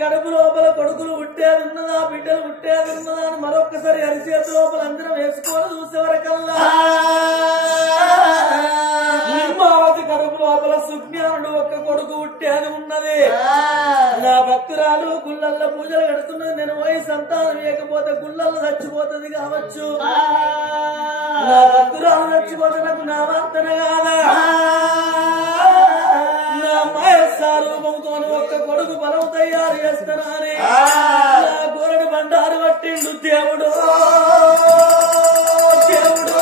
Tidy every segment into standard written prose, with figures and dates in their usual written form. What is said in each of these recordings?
కడుపు లోపల కొడుకులు పుట్టారున్నదా బిడ్డలు పుట్టేది ఉన్నదాన్ని మరొక్కసారి అరిచేతి లోపల అందరం వేసుకోవాలి చూసేవరకల్లా నిర్మావతి కడుపు లోపల సుజ్ఞానుడు ఒక్క కొడుకు పుట్టేది ఉన్నది. నా భక్తురాలు గుళ్ళల్లో పూజలు కడుతున్నది. నేను పోయి సంతానం వేయకపోతే గుళ్ళల్లో చచ్చిపోతుంది కావచ్చు. నా భక్తురాలు చచ్చిపోతే నాకు నా వార్తన కాదా నా మాయస్వరూపంతో ఒక్క కొడుకు బలం తయారు చేస్తానని నా గోరడు బండారు పట్టిండు దేవుడు. దేవుడు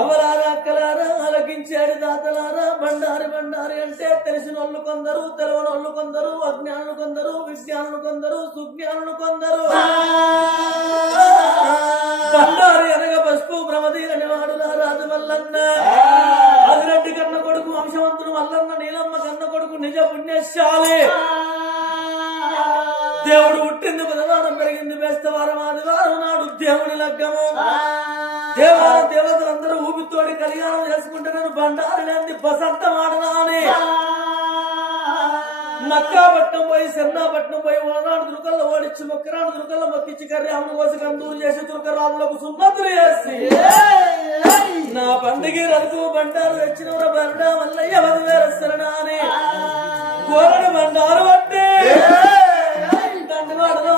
అవలారా అక్కలారా ఆలకించాడు దాతలారా. బండారి బండారి అంటే తెలిసిన వాళ్ళు కొందరు, తెలవని వాళ్ళు కొందరు, అజ్ఞానులు కొందరు, విజ్ఞానులు కొందరు, సుజ్ఞానులు కొందరు. బండారి అనగా పసుపు భ్రమదీలని వాడులా రాజు మల్లన్న. ఆదిరెడ్డి కన్న కొడుకు వంశవంతుడు మల్లన్న. నీలమ్మ కన్న కొడుకు నిజ పుణ్యశాలి. దేవుడు పుట్టింది బుధవారం, పెరిగింది బేస్తవారం, ఆదివారం నాడు దేవుడి లగ్గము. దేవతలందరూ ఊపితోడి కళ్యాణం చేసుకుంటే నేను బండారి లేని బసంతం ఆడనా అని మక్కాపట్నం పోయి సెన్నాపట్నం పోయి ఓనాడు దుర్గల్లో ఓడించి మొక్కరాడు దుర్గల్లో మొక్కించి కర్యాములు కోసి కందూరు చేసి దుర్గరాములకు సున్నతులు చేసి నా పండుగ రరకు బండారు తెచ్చిన బండా మల్లయ్య వదిలేరస్తరనా అని గోరడు బండారు పట్టి దండవాడలో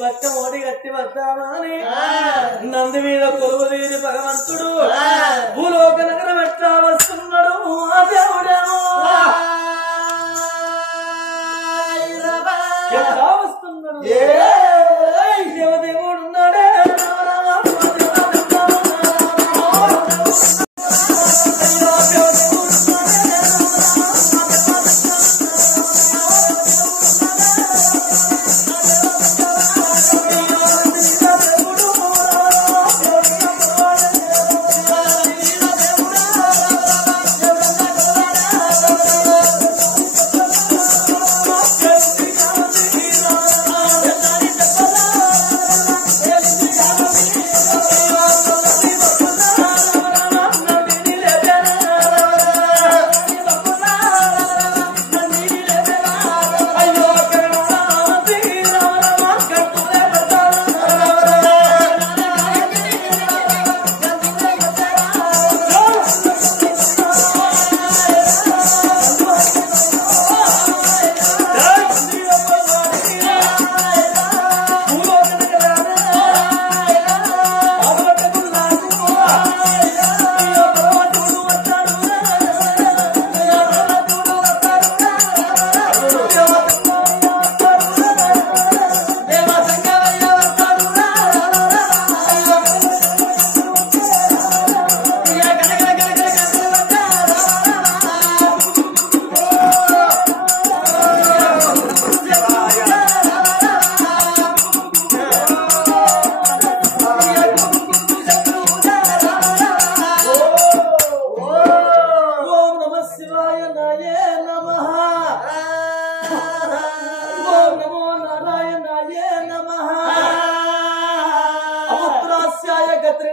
బట్ట మోడి గట్టి వస్తామని నంది మీద కొలువు తీరి భగవంతుడు భూలోక నగరం ఎట్లా వస్తున్నాడు ఆ దేవుడేమో ఎట్లా వస్తున్నాడు దేవదేవుడు ఉన్నాడే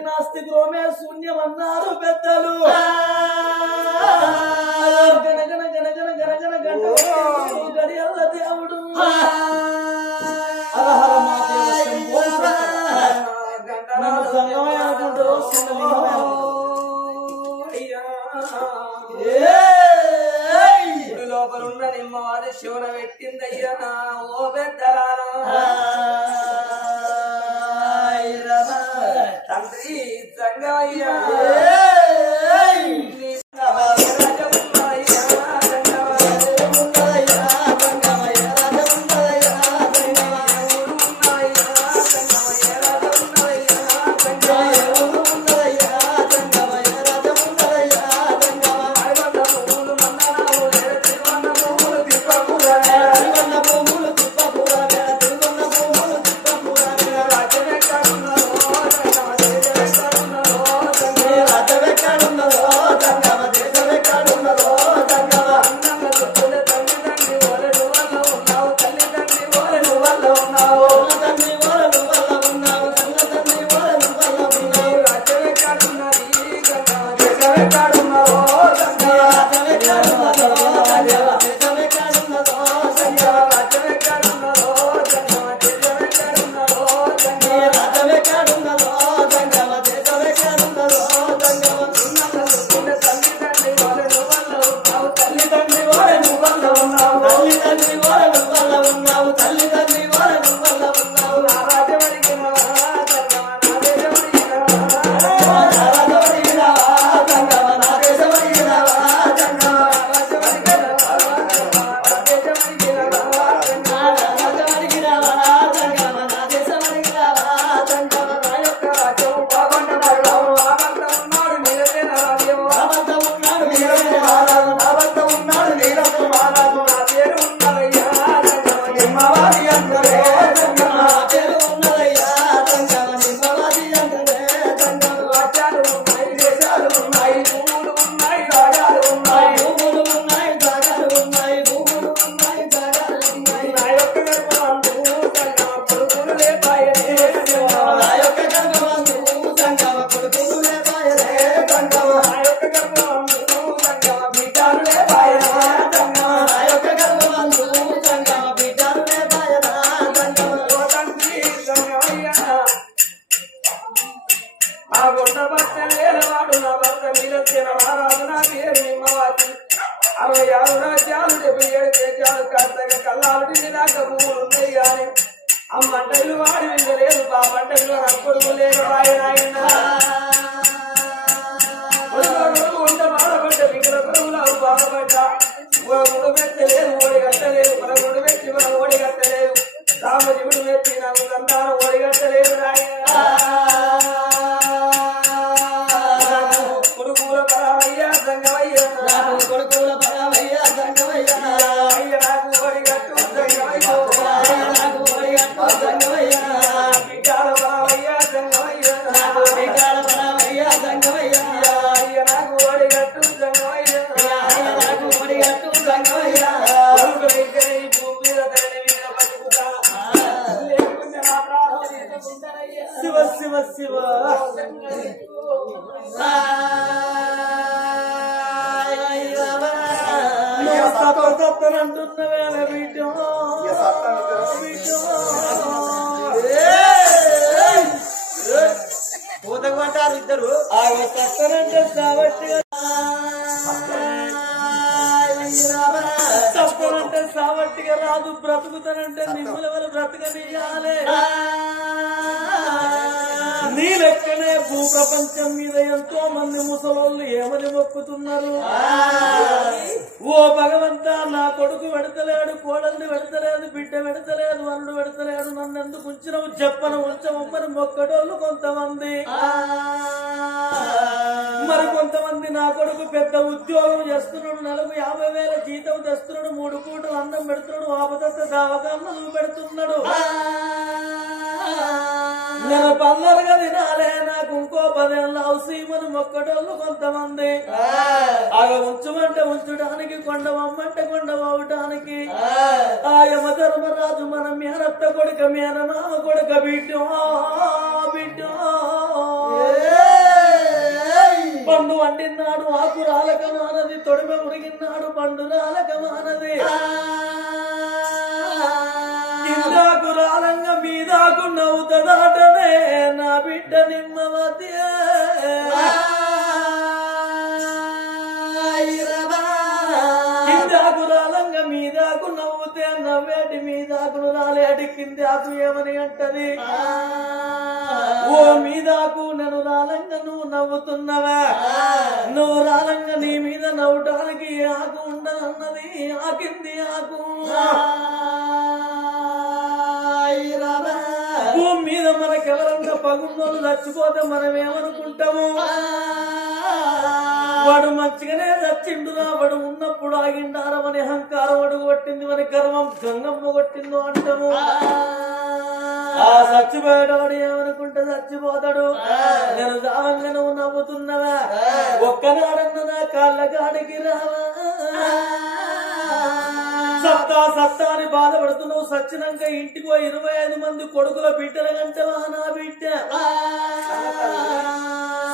నాస్తి గృహమే శూన్యమన్నారు పెద్దలు గనగన గనగన గనగన గంట గడియల్ల దేవుడు లోపలున్న నిమ్మవారి శివన పెట్టిందయ్యా ఓ పెద్దలారా తండ్రి సంగయ్యా అమ్మంటలు వాడి వెళ్ళలేదు బాబంటలు అప్పుడు లేదు ఆయన ఉంట బాధపడ్డ ఇక్కడ ప్రభులు బాధపడ్డ గుడు పెట్టలేదు ఓడి కట్టలేదు మన గుడు పెట్టి మన ఓడి కట్టలేదు రామజీవుడు పెట్టి నాకు సంతానం ఓడి కట్టలేదు కొడుకుల పరామయ్యా సంగమయ్యా కొడుకుల పరామయ్యా సంగమయ్యా అయ్య నాకు ఓడి కట్టు సంగమయ్యా నాకు ఓడి కట్టు సంగమయ్యా బిడ్డాల పరామయ్యా సంగమయ్యా బిడ్డాల పరామయ్యా సంగమయ్యా అయ్య నాకు ఓడి కట్టు సంగమయ్యా నాకు ఓడి కట్టు సంగమయ్యా ఈ భూమి మీద ధరణి మీద బతుకుతా లేకుంటే నా ప్రాణం శివ శివ శివ సత్తనంటున్నవేళ బిడ్డ పోతగమంటారు ఇద్దరు సత్తనంటే సావట్టిగా సత్తనంటే సావట్టిగా రాదు బ్రతుకుతానంటే నిమ్ముల బ్రతకనియాలే నీ లెక్కనే భూప్రపంచం మీద ఎంతో మంది ముసలోళ్ళు ఏమని మొక్కుతున్నారు ఓ భగవంతా నా కొడుకు పెడతలేడు కోడల్ని పెడతలేదు బిడ్డ పెడతలేదు అల్లుడు పెడతలేడు నన్ను ఎందుకు ఉంచినవు చెప్పను ఉంచమని మొక్కటోళ్ళు కొంతమంది మరి కొంతమంది నా కొడుకు పెద్ద ఉద్యోగం చేస్తున్నాడు నెలకు 50,000 జీతం తెస్తున్నాడు 3 పూటలు అన్నం పెడుతున్నాడు ఆపదత్త దావకాలను పెడుతున్నాడు నేను పల్లరుగా తినాలే నాకు ఇంకో 10 ఏళ్ళ అవసీమని మొక్కటోళ్ళు కొంతమంది అగ ఉంచమంటే ఉంచడానికి కొండవమ్మంటే కొండవటానికి ఆ యమధర్మరాజు మన మేనత్త కొడుక మేనమామ కొడుక బిడ్డ బిడ్డ పండు వండినాడు ఆకు రాలకమానది తొడిమ ఉడిగినాడు పండు రాలకమానది కిందాకు రాలంగా మీదాకు నవ్వుతాడనే నా బిడ్డ నిమ్మ మధ్య కిందాకు రాలంగా మీదాకు నవ్వుతే నవ్వేటి మీదాకు రాలేటి కిందాకు ఏమని అంటది ఓ మీదాకు నేను రాలంగా నువ్వు నవ్వుతున్నావా నువ్వు రాలంగా నీ మీద నవ్వటానికి ఆకు ఉండదన్నది ఆకింది ఆకు భూమి మీద మనకెవరంగా పగున్నోళ్ళు చచ్చిపోతే మనం ఏమనుకుంటాము వాడు మంచిగానే చచ్చిండురా వాడు ఉన్నప్పుడు ఆగిండారమని అహంకారం అడుగు కొట్టింది మన గర్వం గంగమ్మ కొట్టిందో అంటాము ఆ చచ్చిపోయేవాడు ఏమనుకుంటే చచ్చిపోతాడు నేను దావంగా నువ్వు నవ్వుతున్నవా ఒక్కనాడన్న నా కాళ్ళ కాడికి రావా సత్తా సత్తా అని బాధపడుతున్నావు సచ్చినాక ఇంటికో 25 మంది కొడుకుల బిడ్డల గంటవా నా బిడ్డ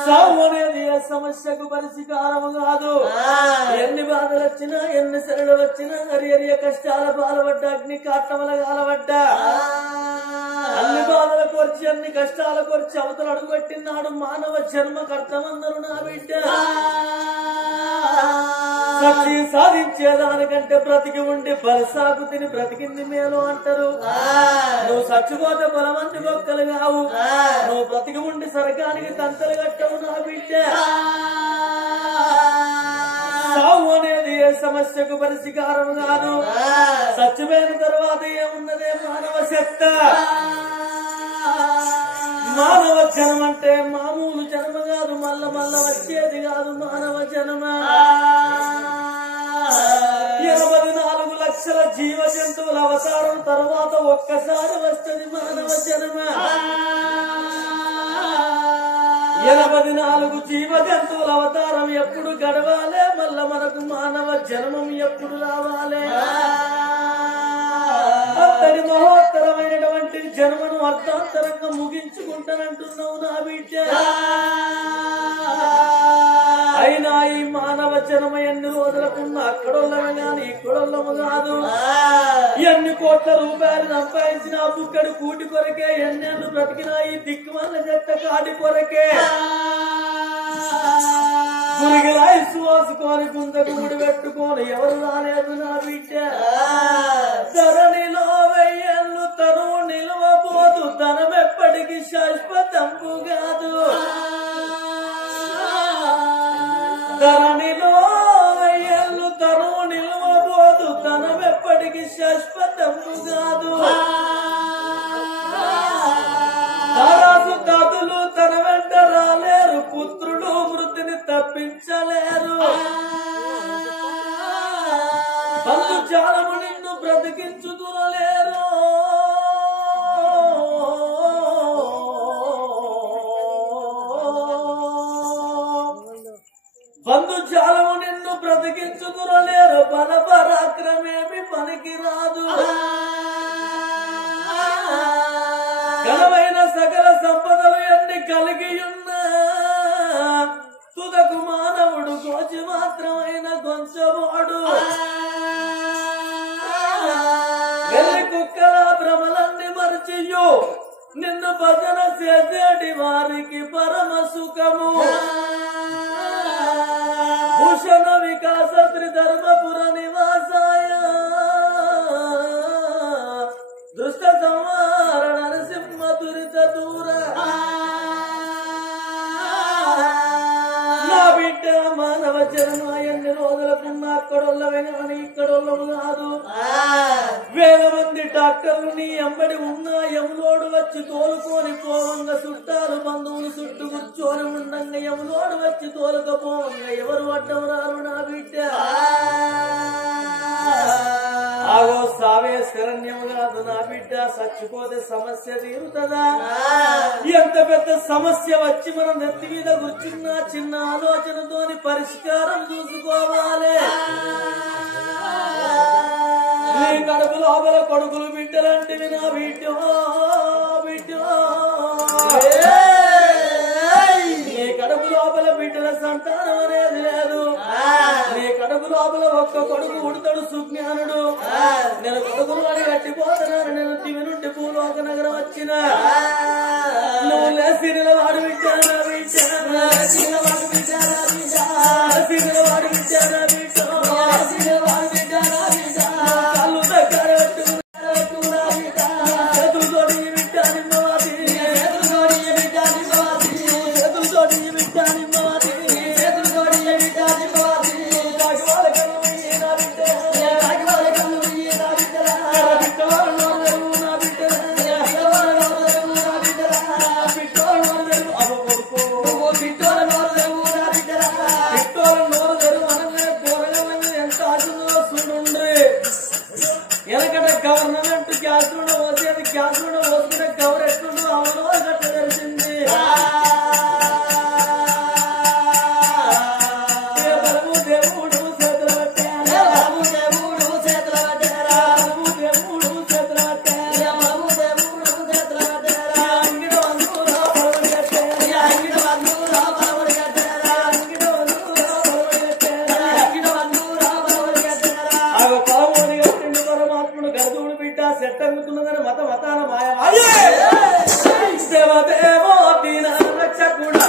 సావు అనేది ఏ సమస్యకు పరిష్కారం కాదు ఎన్ని బాధలు వచ్చినా ఎన్ని శరలు వచ్చినా హరియరియ కష్టాల బాధపడ్డా అగ్ని కాట్టమల కాలబడ్డా అన్ని బాధల కొర్చి అన్ని కష్టాల కొర్చి అవతలు అడుగుపెట్టినాడు మానవ జన్మ కర్తమన్నారు నా బిడ్డ సచ్చి సాధించేదానికంటే బ్రతికి ఉండి బలసాకు తిని బ్రతికింది మేలు అంటారు నువ్వు చచ్చిపోతే బలమంది మొక్కలు కావు నువ్వు బ్రతికి ఉండి సరకానికి తంతలు కట్టవు నా బిడ్డ సావు అనేది ఏ సమస్యకు పరిష్కారం కాదు చచ్చిపోయిన తర్వాత ఏమున్నదే మానవ శక్త మానవ జన్మ అంటే మామూలు జన్మ కాదు మల్ల మల్ల వచ్చేది కాదు మానవ జన్మ 84 లక్షల జీవ జంతువుల అవతారం తర్వాత ఒక్కసారి వస్తుంది మానవ జన్మ 84 జీవ జంతువుల అవతారం ఎప్పుడు గడవాలే మళ్ళా మనకు మానవ జన్మం ఎప్పుడు రావాలే అంతటి మహోత్తరమైనటువంటి జన్మను అర్థాంతరంగా ముగించుకుంటానంటున్నావు నా బిడ్డ అయినా ఈ మానవ జన్మ ఎన్ని రోజులకున్న అక్కడోళ్ళమే గాని ఇక్కడోళ్ళము కాదు ఎన్ని కోట్ల రూపాయలు సంపాదించిన బుక్కడు కూటి కొరకే ఎన్నెన్ను బ్రతికినా ఈ దిక్కుమల్ల చెత్త కాటి కొరకే గురిగిలాయి సువాసుకొని గుంతకు ముడి పెట్టుకొని ఎవరు రాలేదు నా బిడ్డ ధరణిలో 1000 ఏళ్ళు తను నిలవబోదు తనమెప్పటికి శాశ్వతంపు కాదు ధరణిలో అయ్యలు తను నిలవబోదు తనమెప్పటికి శాశ్వతంపు కాదు తారాసు తాతులు తన వెంట రాలేరు పుత్రుడు మృతిని తప్పించలేరు బంధు జాలము నిన్ను బ్రతికించుదురలేరు బంధు జాలము నిన్ను బ్రతికించుదురలేరు బల పరాక్రమేమి పనికి రాదు ఘనమైన సకల సంపదలు ఎన్ని కలిగి ఉన్నా తుదకు మానవుడు కోచి మాత్రమైన కొంచెవాడు వెళ్ళి కుక్కల భ్రమలన్నీ మరచియు నిన్ను భజన చేసేటి వారికి పరమ సుఖము భూషణ వికాస త్రిధర్మపుర నివాసాయ దుష్ట సంహార నరసింహ దురిత దూర నా బిడ్డ మానవ చరణం ఎన్ని రోజులకున్నా అక్కడోళ్ళవే కానీ ఇక్కడోళ్ళము కాదు వేల మంది డాక్టర్లు నీ ఎంబడి ఉన్నా యములోడు వచ్చి తోలుకొని పోవంగా చుట్టారు బంధువులు చుట్టూ కూర్చొని ఉండంగా యములోడు వచ్చి తోలుకపోవంగా ఎవరు అడ్డం రారు నా బిడ్డ ఆగో సావే శరణ్యం కాదు నా బిడ్డ చచ్చిపోతే సమస్య తీరుతుందా ఎంత పెద్ద సమస్య వచ్చి మనం నెత్తి మీద కూర్చున్నా చిన్న ఆలోచనతోని పరిష్కారం చూసుకోవాలి నీ కడుపు లోపల కొడుకులు బిడ్డలంటివి నా బిడ్డ నీ కడుపు లోపల బిడ్డల సంతానం అనేది లేదు నీ కడుపు లోపల ఒక్క కొడుకు ఉడతాడు సుజ్ఞానుడు నేను కొడుకును వాడి కట్టిపోతున్నాను నేను దివి నుండి భూలోక నగరం వచ్చిన నువ్వు లేసిరిల వాడు విచ్చానా వాడు విచ్చానా కళ్ళు దగ్గర చేతులతోటి ఎనకట గవర్నమెంట్ గ్యాస్ పోసేది గ్యాస్ పోసుకుంటే గౌరెట్టు అవును గట్ట తెలిసింది దేవుడు చేతుల పెట్టారు పరమాత్ముడు గర్భుడు బిడ్డ సెట్ అవుతున్నదని మతాన మాయ దేవదేవో దీన రక్షకుడా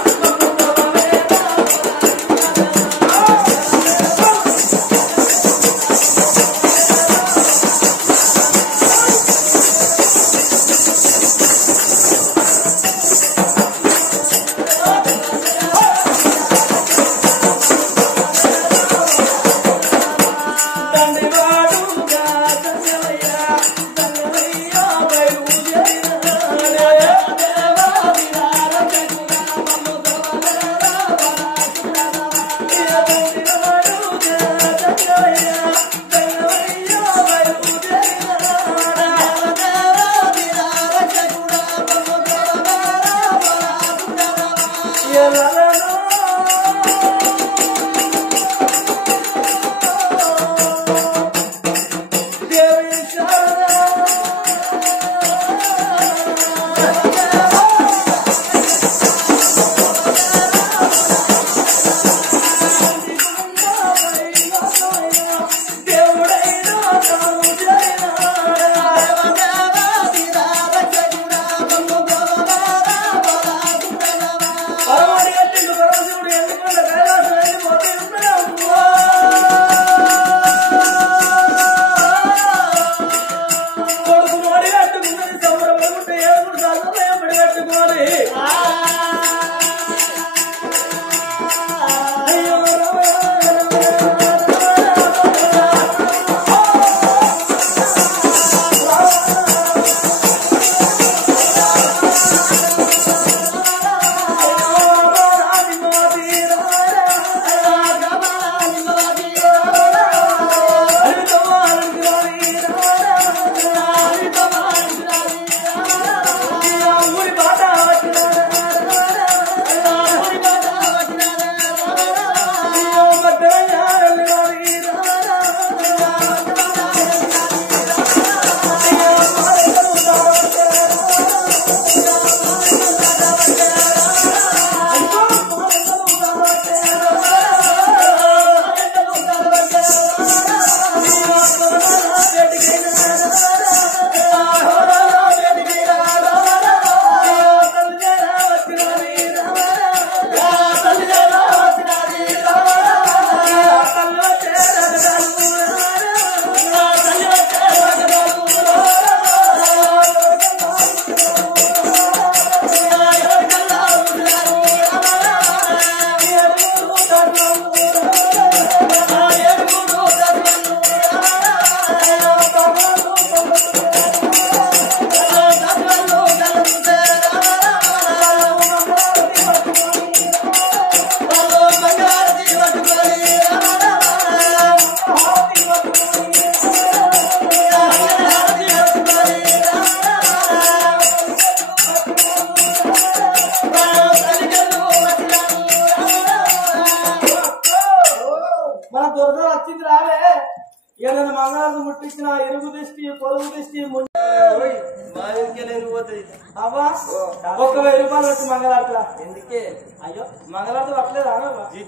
కొడుకు మోడి కట్టుకున్న మంగళారతి ముట్టించిన ఇరుగు దిష్టి పొరుగు దిష్టి అవ్వా 1,000 రూపాయలు వచ్చి మంగళారతిలా ఎందుకే అయ్యో మంగళారతి పట్టలేదా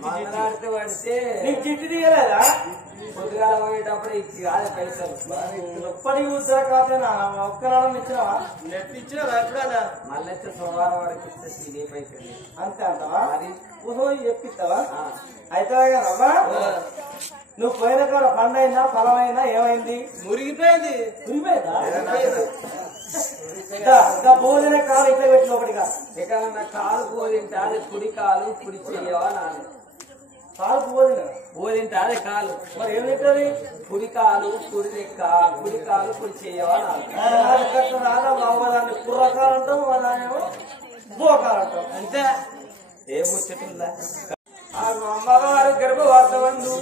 మంగళారతి పడితే నీకు చిట్టి తీయలేదా పొద్దుగాల పోయేటప్పుడు ఇచ్చి కాదు పైసలు ఎప్పటికి కూర్చో కాదేనా ఒక్కనాడు ఇచ్చినావా నెట్ ఇచ్చినావా ఎప్పుడన్నా మళ్ళీ సోమవారం వరకు ఇస్తే నీ పైసలు అంతే అంటావా అది ఊహో చెప్పిస్తావా అయితే అమ్మా నువ్వు పోయిన కాడ పండైనా ఫలమైనా ఏమైంది మురిగిపోయింది భోజన కాలు ఇట్లా పెట్టిన ఒకటిగా ఇక నా కాలు పోదింటే అదే కుడి కాలు కుడి చెయ్యవా నాది కాలు భోజన పోదింటే అదే కాలు మరి ఏం తింటది కుడి కాలు కుడి కాలు కుడి చెయ్యవా నాది రాదా బాబు కుర్రకాలు అంటాం వాళ్ళేమో బోకాలు అంటాం అంతే ఏం ముచ్చటుందా అమ్మవారు గర్భవార్తవందు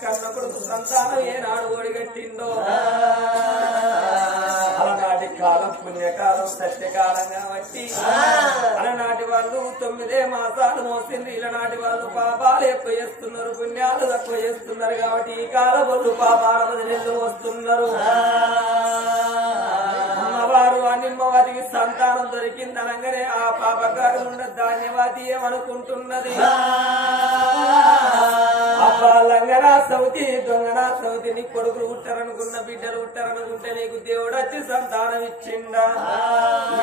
కన్న కొడుకు సంతానం ఏనాడు ఓడిగట్టిందో అలనాటి కాలం పుణ్యకాలం సత్యకాలం కాబట్టి అలనాటి వాళ్ళు 9 మాసాలు మోసింది ఇలనాటి వాళ్ళు పాపాలు ఎక్కువ చేస్తున్నారు పుణ్యాలు తక్కువ చేస్తున్నారు కాబట్టి ఈ కాలం వాళ్ళు పాపాల వదిలేళ్ళు వస్తున్నారు అమ్మవారు అనిమ్మవారికి సంతానం దొరికిందనగానే ఆ పాపగారు ఉన్న ధాన్యవాది ఏమనుకుంటున్నది లంగనా సౌతి దొంగనా సౌతి నీ కొడుకులు ఉంటారనుకున్న బిడ్డలు ఉంటారనుకుంటే నీకు దేవుడు వచ్చి సంతానం ఇచ్చిండా